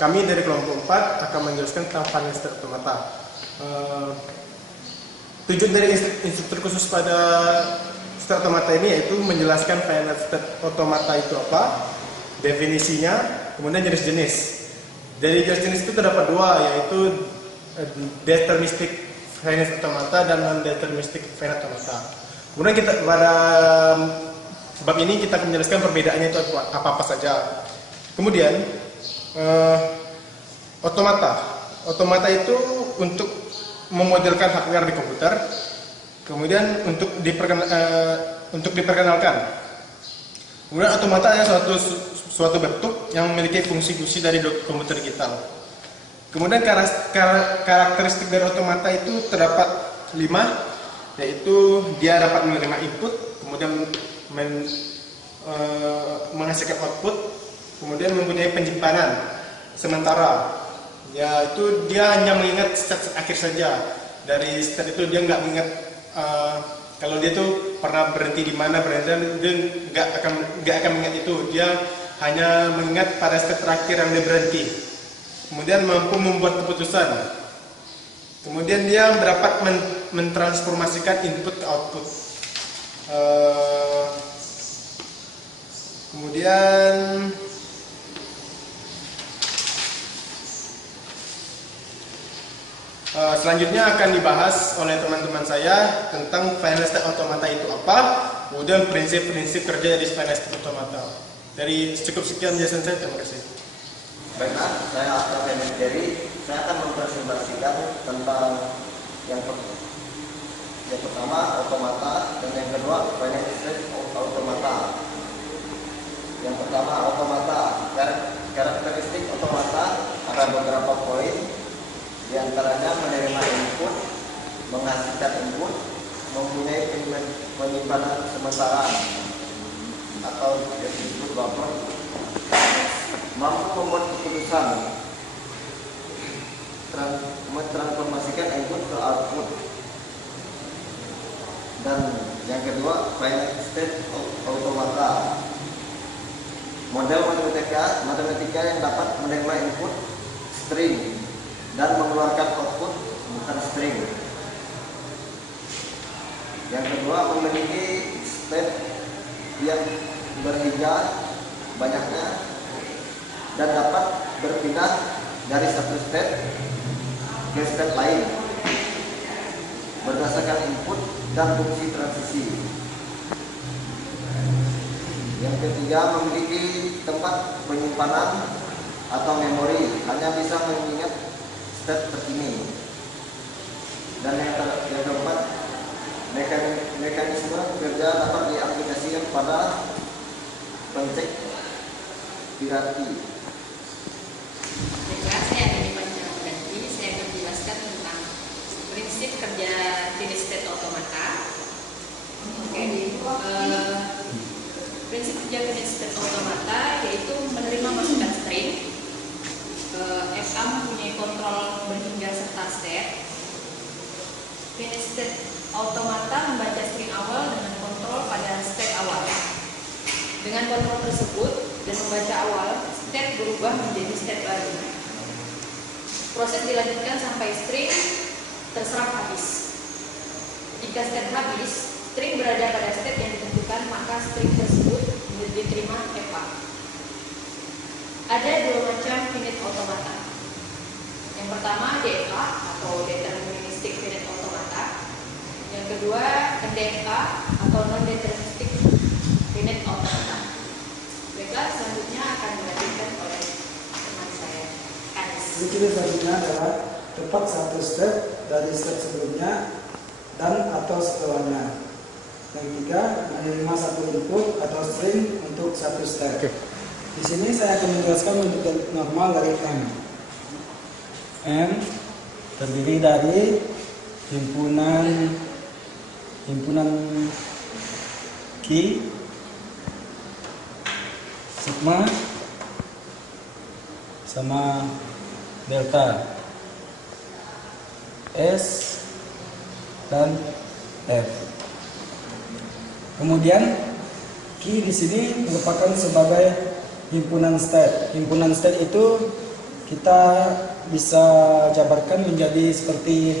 kami dari kelompok 4 akan menjelaskan tentang finite state automata. Tujuan dari instruktur khusus pada state automata ini yaitu menjelaskan finite state automata itu apa, definisinya, kemudian jenis-jenis. Dari jenis-jenis itu terdapat dua, yaitu deterministic finite automata dan non-deterministic finite automata. Kemudian kita pada bab ini kita akan menjelaskan perbedaannya itu apa-apa saja. Kemudian otomata itu untuk memodelkan hardware di komputer, kemudian untuk diperkenalkan. Kemudian otomata adalah suatu bentuk yang memiliki fungsi-fungsi dari komputer digital. Kemudian karakteristik dari otomata itu terdapat 5, yaitu dia dapat menerima input, kemudian menghasilkan output, kemudian mempunyai penyimpanan sementara. Yaitu dia hanya mengingat state akhir saja. Dari state itu dia nggak mengingat kalau dia tuh pernah berhenti di mana, dia nggak akan mengingat itu. Dia hanya mengingat pada state terakhir yang dia berhenti. Kemudian mampu membuat keputusan. Kemudian dia dapat mentransformasikan input ke output. Kemudian selanjutnya akan dibahas oleh teman-teman saya tentang finite state automata itu apa, kemudian prinsip-prinsip kerja dari finite state automata. Dari cukup sekian penjelasan saya, terima kasih. Baiklah, saya Astra Ferry. Saya akan mempresentasikan tentang yang pertama automata dan yang kedua finite state automata. Yang pertama automata, karakteristik automata ada beberapa poin, di antaranya menerima input, menghasilkan input, mempunyai penyimpanan sementara atau disebut buffer, mampu membuat keputusan, mentransformasikan input ke output, dan yang kedua finite state automata, model matematika yang dapat menerima input string dan mengeluarkan output bukan string. Yang kedua memiliki state yang berhingga banyaknya dan dapat berpindah dari satu state ke state lain berdasarkan input dan fungsi transisi. Yang ketiga memiliki tempat penyimpanan atau memori, hanya bisa mengingat state terkini. Dan yang keempat, mekanisme kerja dapat diaplikasikan pada pencek hierarki. Baiklah, saya Dini Panjang-Ganti. Saya akan menjelaskan tentang prinsip kerja finite state automata. Prinsip kerja finite state automata yaitu menerima masukan string. FA mempunyai kontrol berhingga serta state. Finite state automata membaca string awal dengan kontrol pada state awal. Dengan kontrol tersebut dan membaca awal, state berubah menjadi state baru. Proses dilanjutkan sampai string terserap habis. Jika state habis, string berada pada state yang ditentukan, maka string tersebut diterima FA. Ada dua macam finite automata. Yang pertama DFA atau deterministic finite automata. Yang kedua NDFA atau non-deterministic finite automata. Baiklah, selanjutnya akan dilanjutkan oleh teman saya, Anis. Ciri selanjutnya adalah tepat satu step dari step sebelumnya dan atau setelahnya. Yang ketiga, menerima satu input atau string untuk satu step. Di sini saya akan menjelaskan bentuk normal dari M. M terdiri dari himpunan key, sigma, sama delta, S dan F. Kemudian key di sini merupakan sebagai himpunan state. Himpunan state itu kita bisa jabarkan menjadi seperti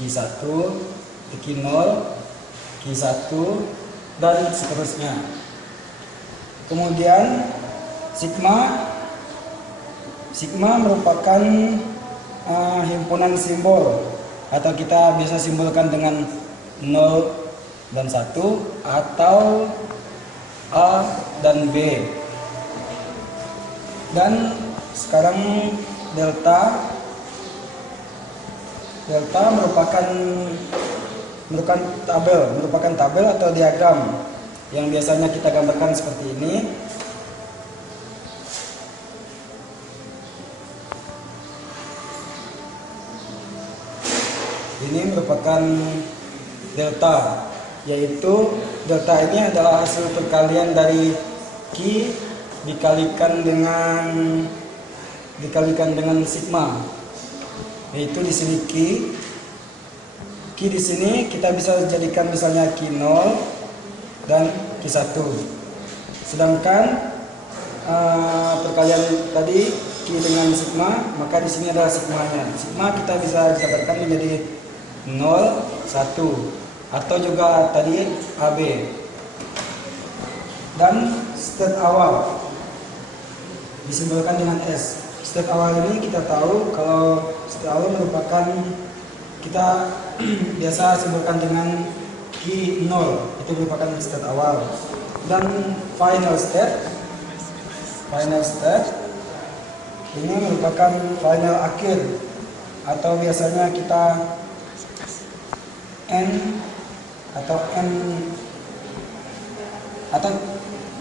Q1, Q0, Q1, dan seterusnya. Kemudian sigma merupakan himpunan simbol, atau kita bisa simbolkan dengan 0 dan 1 atau A dan B. Dan sekarang delta merupakan tabel atau diagram yang biasanya kita gambarkan seperti ini. Ini merupakan delta, yaitu delta ini adalah hasil perkalian dari Q dikalikan dengan sigma, yaitu di sini Q di sini kita bisa jadikan misalnya Q0 dan Q1. Sedangkan perkalian tadi Q dengan sigma, maka di sini adalah sigmanya. Sigma kita bisa jabarkan menjadi 0, 1, atau juga tadi AB. Dan state awal disimbolkan dengan S. State awal ini kita tahu kalau state awal merupakan, kita biasa simbolkan dengan Q0, itu merupakan state awal. Dan final state ini merupakan final akhir, atau biasanya kita N atau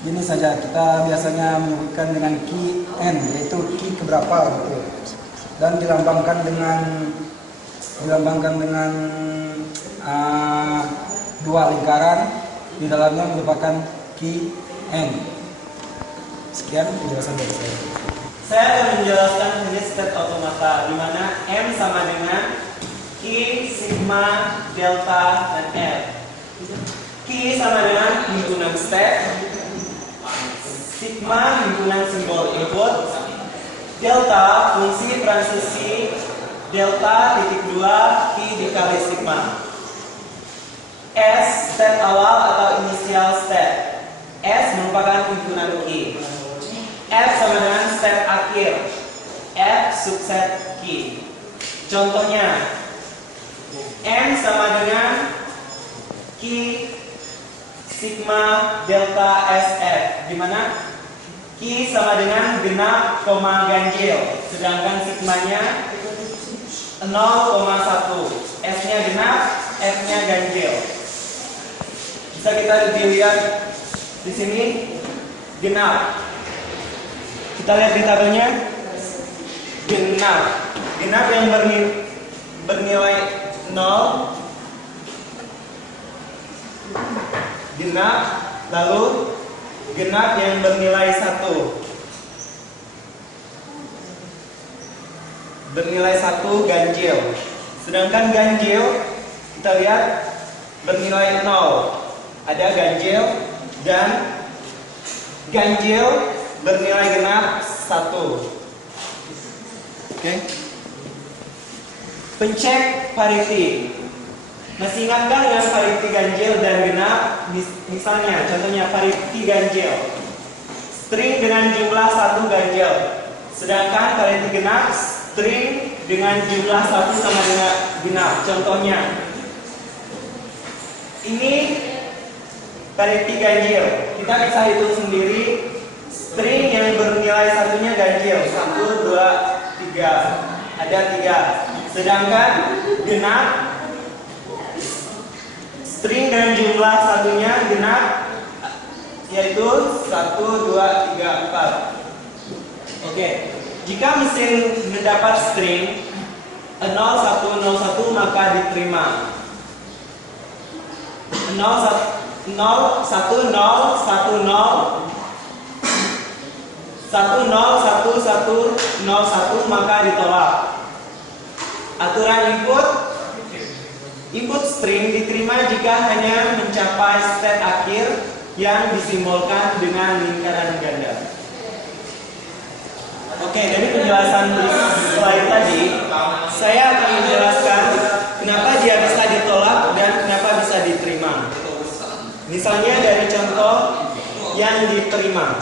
gini saja, kita biasanya menyebutkan dengan Qn, yaitu Q keberapa gitu, dan dilambangkan dengan dua lingkaran, di dalamnya merupakan Qn. Sekian penjelasan dari saya. Saya akan menjelaskan jenis state automata, di mana M sama dengan Q, sigma, delta, dan L. Q sama dengan himpunan state, sigma himpunan simbol input, delta fungsi transisi delta titik 2 Q dikali sigma. S state awal atau initial state. S merupakan himpunan Q. F sama dengan state akhir, F subset Q. Contohnya, M sama dengan Q sigma delta SF, di mana Q sama dengan genap, ganjil, sedangkan sigmanya 0,1, S-nya genap, F-nya ganjil. Bisa kita dilihat di sini genap. Kita lihat di tabelnya genap yang bernilai 0, genap, lalu genap yang bernilai 1. Bernilai 1 ganjil. Sedangkan ganjil kita lihat bernilai 0. Ada ganjil dan ganjil bernilai genap 1. Oke. Pencek parity. Masih ingatkah dengan parity ganjil dan genap? Misalnya, contohnya parity ganjil, string dengan jumlah 1 ganjil, sedangkan parity genap, string dengan jumlah 1 sama dengan genap. Contohnya, ini parity ganjil. Kita bisa hitung sendiri, string yang bernilai satunya ganjil, 1, 2, 3, ada 3. Sedangkan genap, string dan jumlah satunya genap, yaitu 1, 2, 3, 4. Oke, jika mesin mendapat string 0, 1, 0, 1, maka diterima 0, 1, 0, 1, 0, 1, 0, 1, 0, 1, 0, 1, maka ditolak. Aturan input string diterima jika hanya mencapai state akhir yang disimbolkan dengan lingkaran ganda. Oke, dari penjelasan slide tadi, saya akan menjelaskan kenapa dia bisa ditolak dan kenapa bisa diterima. Misalnya dari contoh yang diterima.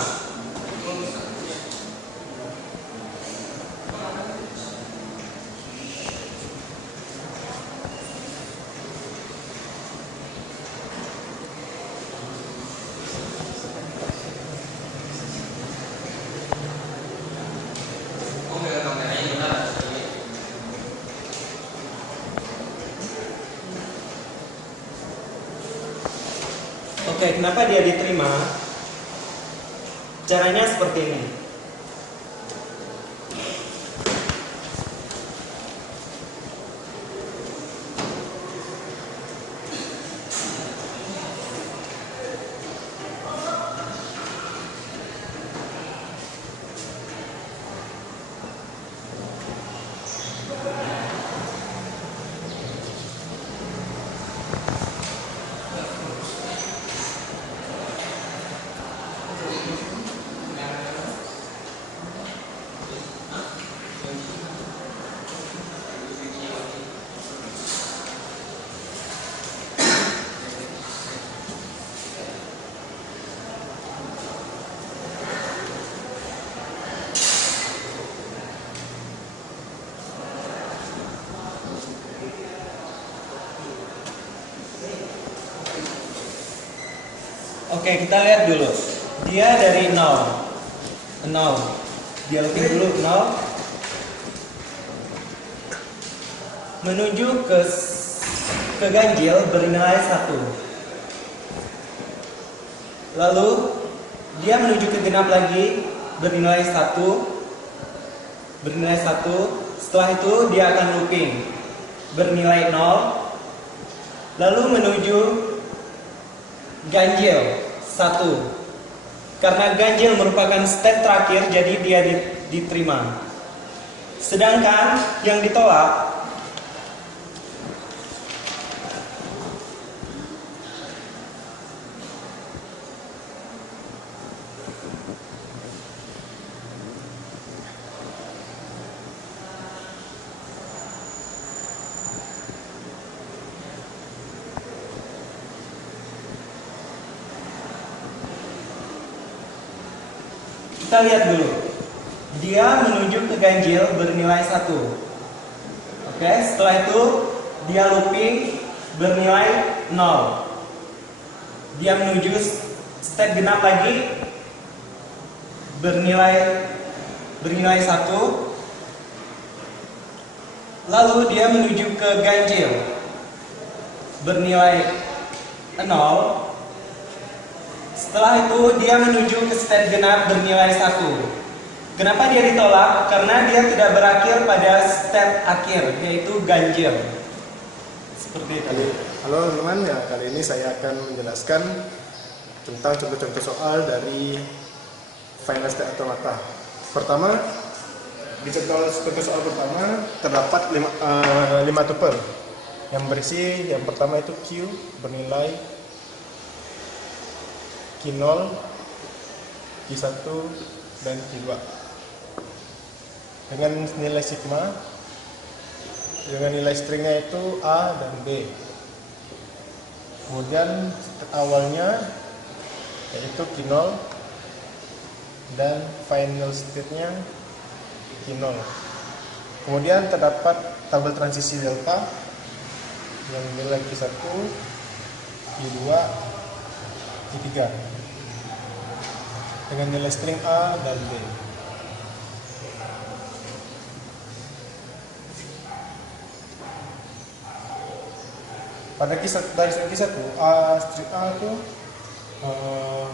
Oke, kenapa dia diterima? Caranya seperti ini. Oke, kita lihat dulu. Dia dari 0. Dia looping dulu 0. Menuju ke ganjil bernilai 1. Lalu dia menuju ke genap lagi bernilai 1. Setelah itu dia akan looping bernilai 0. Lalu menuju ganjil 1. Karena ganjil merupakan step terakhir, jadi dia diterima. Sedangkan yang ditolak kita lihat dulu. Dia menuju ke ganjil bernilai 1. Oke, setelah itu dia looping bernilai 0. Dia menuju step genap lagi bernilai 1. Lalu dia menuju ke ganjil bernilai 0. Setelah itu dia menuju ke step genap bernilai 1. Kenapa dia ditolak? Karena dia tidak berakhir pada step akhir, yaitu ganjil. Seperti kali. Halo teman-teman, ya kali ini saya akan menjelaskan tentang contoh-contoh soal dari final state automata. Pertama, di contoh soal pertama terdapat 5 tuple yang berisi yang pertama itu Q bernilai Q0, Q1, dan Q2 dengan nilai sigma, dengan nilai stringnya itu A dan B. Kemudian awalnya yaitu Q0 dan final state-nya Q0. Kemudian terdapat tabel transisi delta yang nilai Q1, Q2, Q3 dengan nilai string A dan B. Pada dari string Q1, string A itu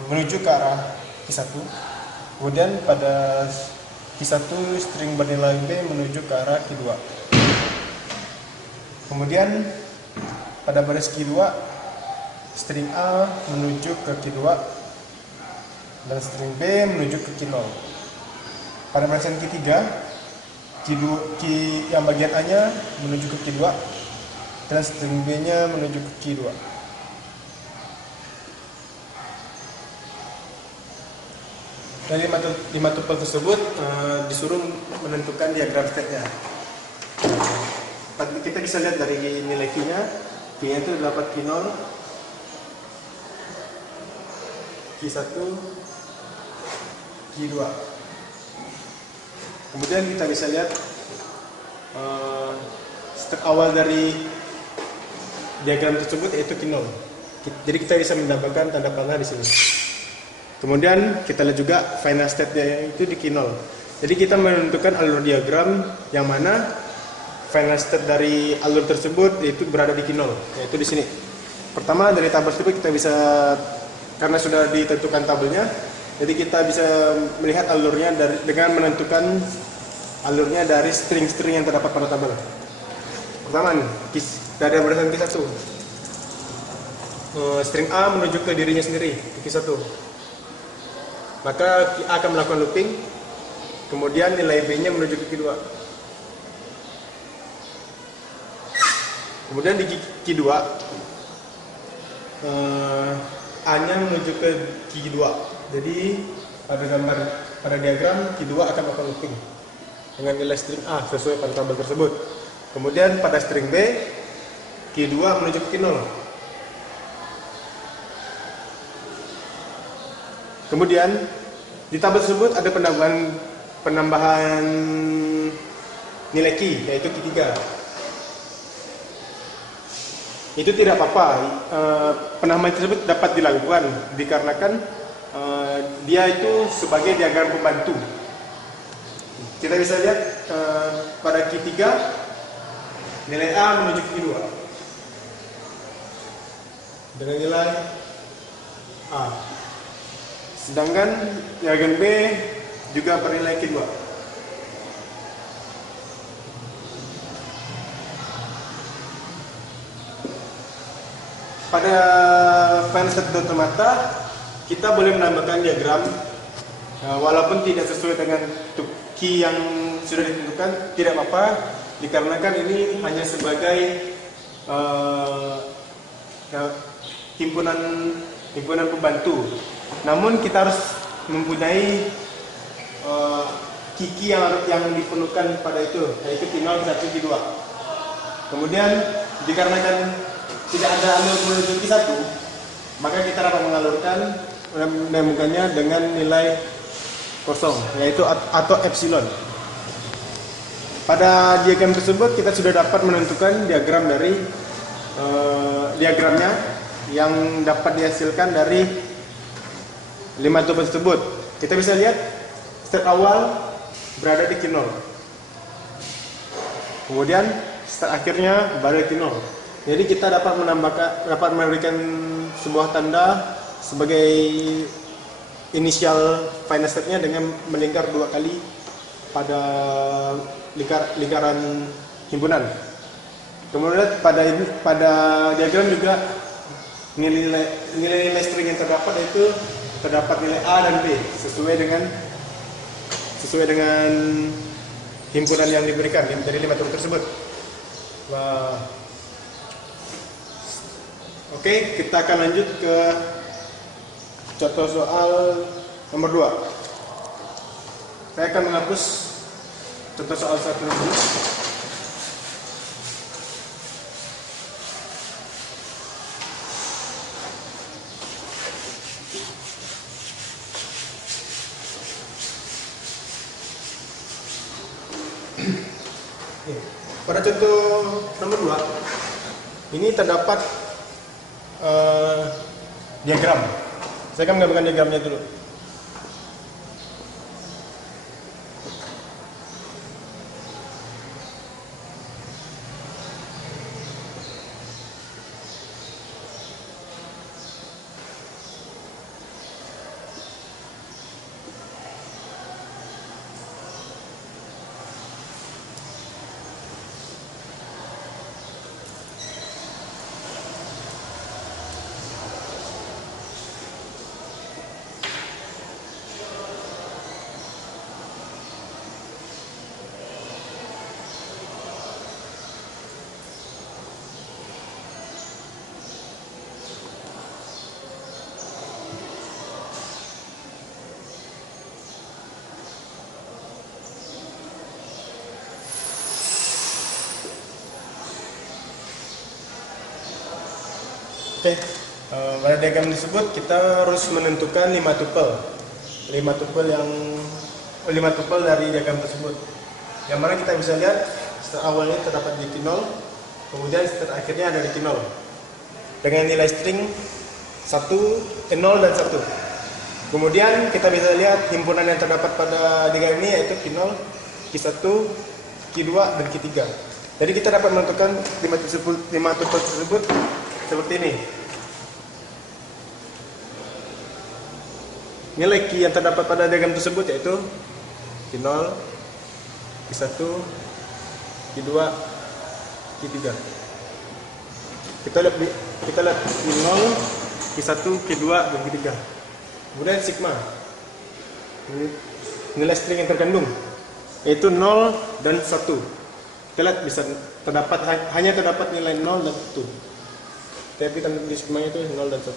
menuju ke arah Q1. Kemudian pada Q1 string bernilai B menuju ke arah Q2. Kemudian pada baris Q2 string A menuju ke Q2 dan string B menuju ke Q0. Pada barisan Q3, yang bagian A-nya menuju ke Q2 dan string B-nya menuju ke Q2. Dari 5 tupel tersebut disuruh menentukan diagram state-nya. Kita bisa lihat dari nilai Q-nya, Q-nya itu dapat Q0, Q1, Q2. Kemudian kita bisa lihat step awal dari diagram tersebut yaitu Q0. Jadi kita bisa mendapatkan tanda panah di sini. Kemudian kita lihat juga final state-nya itu di Q0. Jadi kita menentukan alur diagram yang mana final state dari alur tersebut yaitu berada di Q0, yaitu di sini. Pertama dari tabel tersebut kita bisa, karena sudah ditentukan tabelnya, jadi kita bisa melihat alurnya dengan menentukan alurnya dari string-string yang terdapat pada tabel. Pertama nih, dari berdasarkan Q1. String A menuju ke dirinya sendiri, Q1. Maka A akan melakukan looping, kemudian nilai B-nya menuju ke Q2. Kemudian di Q2, A-nya menuju ke Q2. Jadi pada diagram Q2 akan melakukan looping dengan nilai string A sesuai pada tabel tersebut. Kemudian pada string B, Q2 menuju ke Q0. Kemudian di tabel tersebut ada penambahan nilai key, yaitu Q3. Itu tidak apa-apa, penambahan tersebut dapat dilakukan dikarenakan dia itu sebagai diagram pembantu. Kita bisa lihat pada Q3 nilai A menuju Q2 dengan nilai A. Sedangkan diagram B juga bernilai Q2. Pada final state automata kita boleh menambahkan diagram walaupun tidak sesuai dengan key yang sudah ditentukan, tidak apa-apa dikarenakan ini hanya sebagai himpunan pembantu. Namun kita harus mempunyai key yang diperlukan pada itu, yaitu Q0, Q1, Q2. Kemudian dikarenakan tidak ada alur menuju Q1, maka kita dapat menemukannya dengan nilai kosong, yaitu atau epsilon. Pada diagram tersebut kita sudah dapat menentukan diagram dari diagramnya yang dapat dihasilkan dari 5 tupel tersebut. Kita bisa lihat step awal berada di Q0. Kemudian step akhirnya berada di Q0. Jadi kita dapat memberikan sebuah tanda sebagai inisial final state-nya dengan melingkar 2 kali pada lingkaran himpunan. Kemudian pada diagram juga nilai string yang terdapat itu terdapat nilai A dan B sesuai dengan himpunan yang diberikan dari 5 tupel tersebut. Oke, kita akan lanjut ke contoh soal nomor 2. Saya akan menghapus contoh soal 1 dulu. Pada contoh nomor 2 ini terdapat diagram. Saya akan menggambarkan diagramnya dulu. Oke, pada diagram tersebut kita harus menentukan 5 tuple. 5 tuple dari diagram tersebut. Yang mana kita bisa lihat start awalnya terdapat di Q0, kemudian start akhirnya ada di Q0. Dengan nilai string 1, 0 dan 1. Kemudian kita bisa lihat himpunan yang terdapat pada diagram ini yaitu Q0, Q1, Q2 dan Q3. Jadi kita dapat menentukan 5 tuple tersebut seperti ini. Nilai Q yang terdapat pada diagram tersebut yaitu Q0, Q1, Q2, Q3. Kita lihat Q0, Q1, Q2 dan Q3. Kemudian sigma, nilai string yang terkandung yaitu 0 dan 1. Kita lihat bisa hanya terdapat nilai 0 dan 1. Tapi di sigma itu 0 dan 1.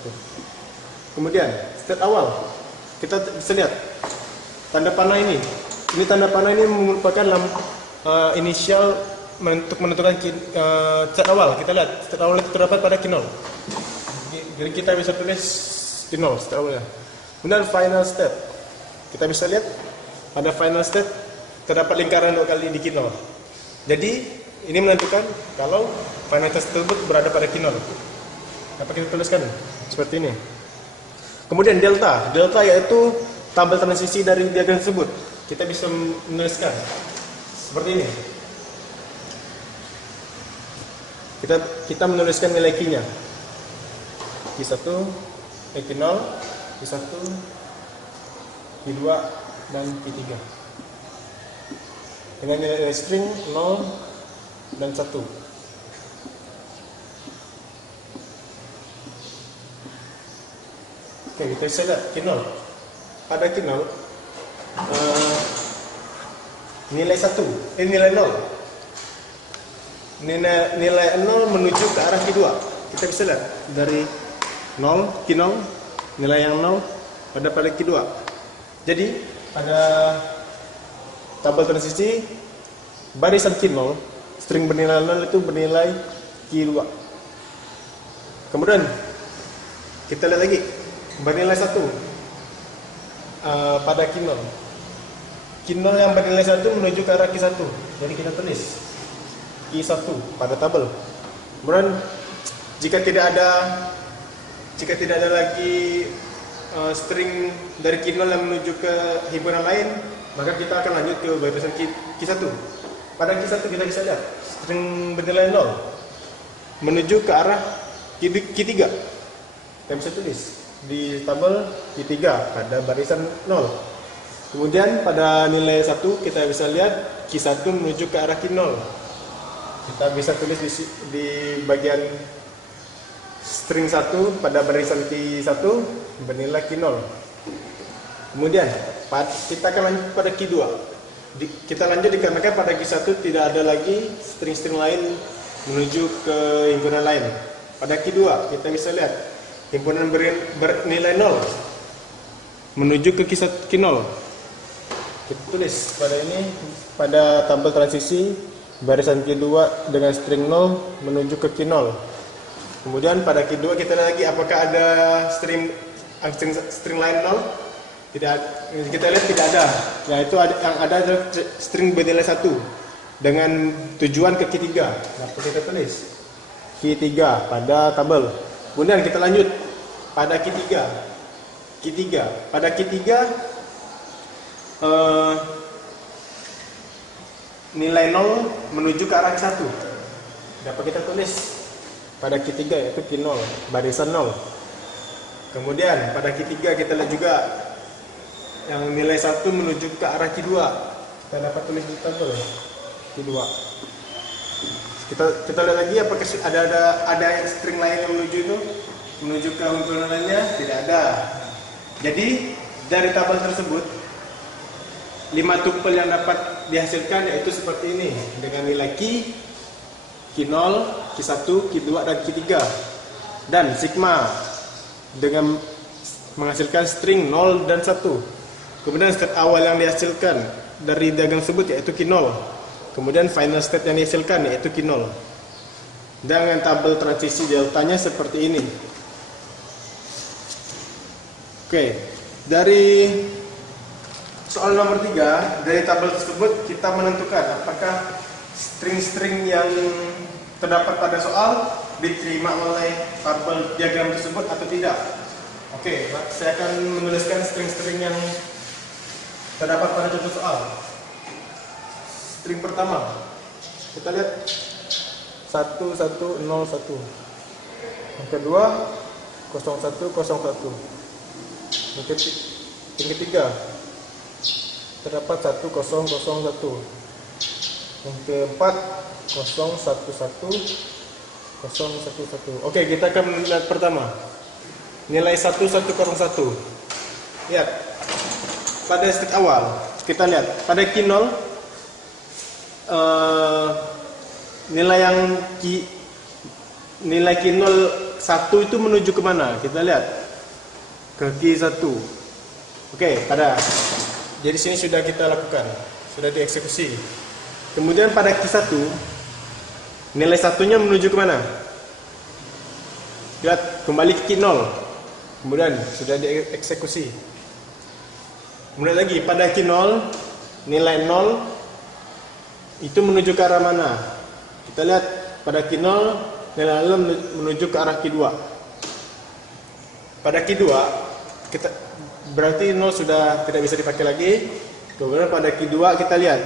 Kemudian state awal, kita bisa lihat tanda panah ini. Ini tanda panah ini merupakan inisial untuk menentukan state awal. Kita lihat state awal itu terdapat pada Q0. Jadi kita bisa tulis Q0 state awalnya. Kemudian final state, kita bisa lihat pada final state terdapat lingkaran 2 kali di Q0. Jadi ini menentukan kalau final state tersebut berada pada Q0. Dapat kita tuliskan seperti ini. Kemudian delta yaitu tabel transisi dari diagram tersebut. Kita bisa menuliskan seperti ini. Kita menuliskan nilai Q-nya. Q1, Q0, Q1, Q2 dan Q3. Dengan nilai string 0 dan 1. Oke, kita bisa lihat Q0. Pada Q0 nilai 1, nilai 0. Nilai 0 menuju ke arah Q2. Kita bisa lihat dari 0, Q0, nilai yang 0 pada Q2. Jadi pada tabel transisi barisan Q0, string bernilai 0 itu bernilai Q2. Kemudian kita lihat lagi bernilai 1 pada Q0. Q0 yang bernilai 1 menuju ke arah Q1. Jadi kita tulis Q1 pada tabel. Kemudian jika tidak ada lagi string dari Q0 yang menuju ke himpunan lain, maka kita akan lanjut ke barisan Q1. Pada Q1 kita bisa lihat string bernilai 0 menuju ke arah Q3. Kita bisa tulis di tabel Q3 pada barisan 0. Kemudian pada nilai 1 kita bisa lihat Q1 menuju ke arah Q0. Kita bisa tulis di bagian string 1 pada barisan Q1 bernilai Q0. Kemudian kita akan lanjut pada Q2. Kita lanjut dikarenakan pada Q1 tidak ada lagi string-string lain menuju ke himpunan lain. Pada Q2 kita bisa lihat himpunan bernilai 0 menuju ke Q0. Kita tulis pada tabel transisi barisan Q2 dengan string 0 menuju ke Q0. Kemudian pada Q2 kita lihat lagi apakah ada string lain 0. Tidak, kita lihat tidak ada. Yaitu yang ada adalah string bernilai 1 dengan tujuan ke Q3. Dapat kita tulis Q3 pada tabel. Kemudian kita lanjut pada Q3. Pada Q3 nilai 0 menuju ke arah Q1. Dapat kita tulis pada Q3 yaitu Q0 barisan 0. Kemudian pada Q3 kita lihat juga yang nilai 1 menuju ke arah Q2. Kita dapat tulis di tabel Q2. Kita lihat lagi apakah ada string lain yang menuju ke himpunan lainnya. Tidak ada. Jadi dari tabel tersebut 5 tuple yang dapat dihasilkan yaitu seperti ini dengan nilai Q0, Q1, Q2 dan Q3 dan sigma dengan menghasilkan string 0 dan 1. Kemudian state awal yang dihasilkan dari diagram tersebut yaitu Q0. Kemudian final state yang dihasilkan yaitu Q0. Dengan tabel transisi deltanya seperti ini. Oke, dari soal nomor 3, dari tabel tersebut kita menentukan apakah string-string yang terdapat pada soal diterima oleh tabel diagram tersebut atau tidak. Oke, saya akan menuliskan string-string yang terdapat pada contoh soal. String pertama, kita lihat 1101. Yang kedua 0101. Yang ketiga terdapat 1001. Yang keempat 011011. Oke, kita akan melihat pertama. Nilai 1101. Lihat. Pada step awal, kita lihat pada Q0 nilai Q0 1 itu menuju ke mana? Kita lihat ke Q1. Oke, jadi sini sudah kita lakukan, sudah dieksekusi. Kemudian pada Q1 nilai satunya menuju ke mana? Lihat, kembali ke Q0. Kemudian sudah dieksekusi. Kemudian lagi pada Q0 nilai 0 itu menuju ke arah mana? Kita lihat pada Q0 nilai 0 menuju ke arah Q2. Pada Q2 kita berarti 0 sudah tidak bisa dipakai lagi. Kemudian pada Q2 kita lihat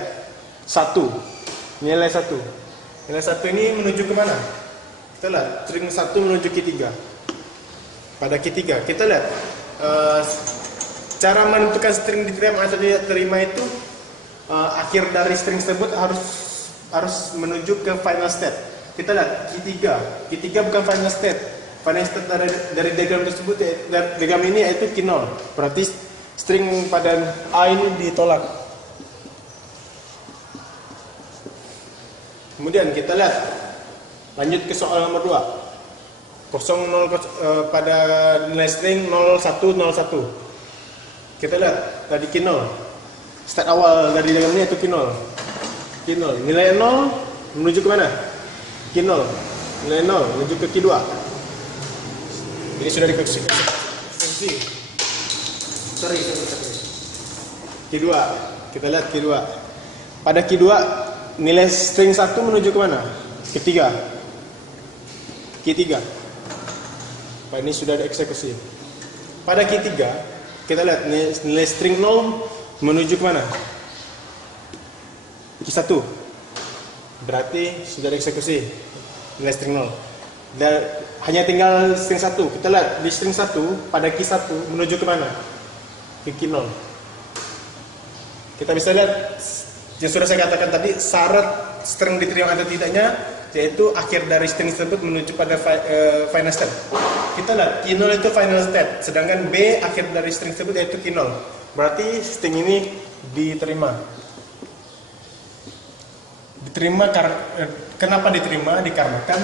1. Nilai 1. Nilai 1 ini menuju ke mana? Kita lihat string 1 menuju Q3. Pada Q3 kita lihat cara menentukan string diterima atau tidak terima itu akhir dari string tersebut harus menuju ke final state. Kita lihat Q3 bukan final state. Final state dari diagram tersebut, diagram ini yaitu Q0. Berarti string pada A ini ditolak. Kemudian kita lihat lanjut ke soal nomor 2. 00 pada nilai string 0101. Kita lihat tadi Q0. Start awal dari diagram ini itu Q0. Nilai 0 menuju ke mana? Q0. Nilai 0 menuju ke Q2. Jadi sudah dieksekusi. Q2. Kita lihat Q2. Pada Q2 nilai string 1 menuju ke mana? Q3. Pak, ini sudah dieksekusi. Pada Q3 kita lihat nilai string 0 menuju ke mana? Q1. Berarti sudah dieksekusi nilai string 0. Dan hanya tinggal string 1. Kita lihat di string 1 pada Q1 menuju ke mana? Ke Q0. Kita bisa lihat yang sudah saya katakan tadi, syarat string diterima atau tidaknya yaitu akhir dari string tersebut menuju pada final state. Kita lihat Q0 itu final state, sedangkan B akhir dari string tersebut yaitu Q0. Berarti string ini diterima. Kenapa diterima? Dikarenakan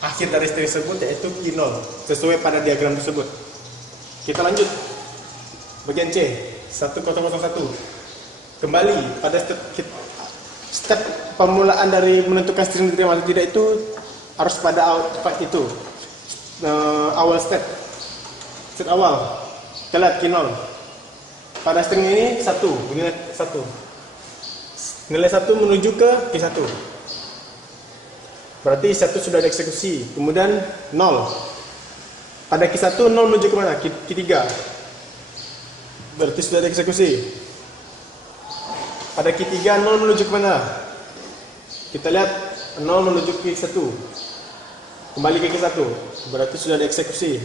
akhir dari string tersebut yaitu Q0 sesuai pada diagram tersebut. Kita lanjut bagian C 1001. Kembali pada step permulaan dari menentukan string diterima atau tidak itu harus pada awal step awal. Kita lihat Q0. Pada string ini 1, nilai 1. Nilai 1 menuju ke Q1. Berarti 1 sudah dieksekusi. Kemudian 0. Pada Q1 0 menuju ke mana? Q3. Berarti sudah dieksekusi. Pada Q3 0 menuju ke mana? Kita lihat 0 menuju ke Q1. Kembali ke Q1. Berarti sudah dieksekusi.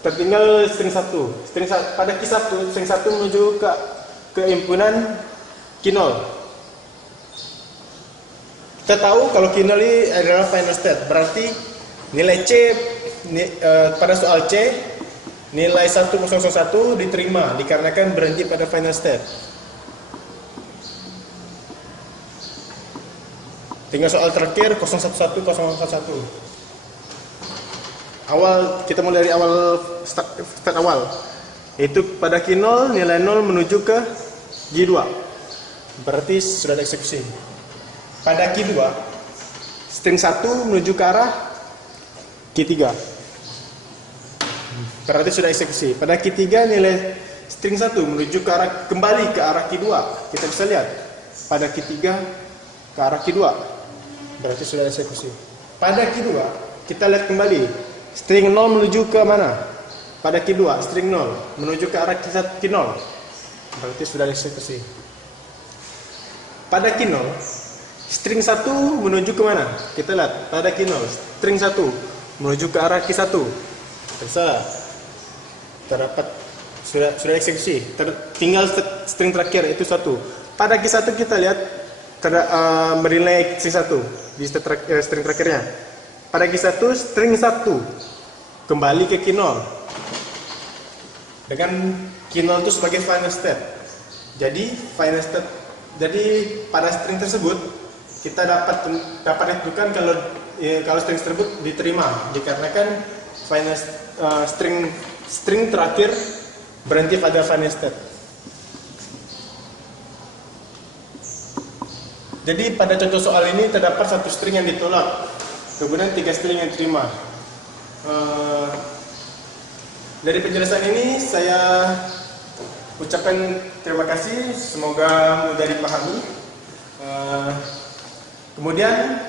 Tertinggal string 1. Pada Q1 string 1 menuju ke himpunan Q0. Kita tahu kalau Q0 ini adalah final state. Berarti nilai C pada soal C nilai 1001 diterima dikarenakan berhenti pada final state. Tinggal soal terakhir 011011. Kita mulai dari awal start awal. Yaitu pada Q0 nilai 0 menuju ke Q2. Berarti sudah dieksekusi. Pada Q2 string 1 menuju ke arah Q3. Berarti sudah eksekusi. Pada Q3 nilai string 1 menuju ke arah kembali ke arah Q2. Kita bisa lihat pada Q3 ke arah Q2. Berarti sudah eksekusi. Pada Q2 kita lihat kembali string 0 menuju ke mana? Pada Q2 string 0 menuju ke arah Q0. Berarti sudah eksekusi. Pada Q0 string 1 menuju ke mana? Kita lihat pada Q0 string 1 menuju ke arah Q1. Tersalah. Terdapat sudah eksekusi. Tinggal string terakhir itu 1. Pada Q1 kita lihat bernilai string 1 di string terakhirnya. Pada Q1 string 1 kembali ke Q0 dengan Q0 itu sebagai final state. Jadi pada string tersebut kita dapat tentukan kalau string tersebut diterima dikarenakan final string terakhir berhenti pada final state. Jadi pada contoh soal ini terdapat 1 string yang ditolak, kemudian 3 string yang diterima. Dari penjelasan ini saya ucapkan terima kasih, semoga mudah dipahami. Kemudian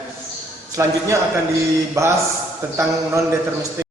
selanjutnya akan dibahas tentang non-deterministic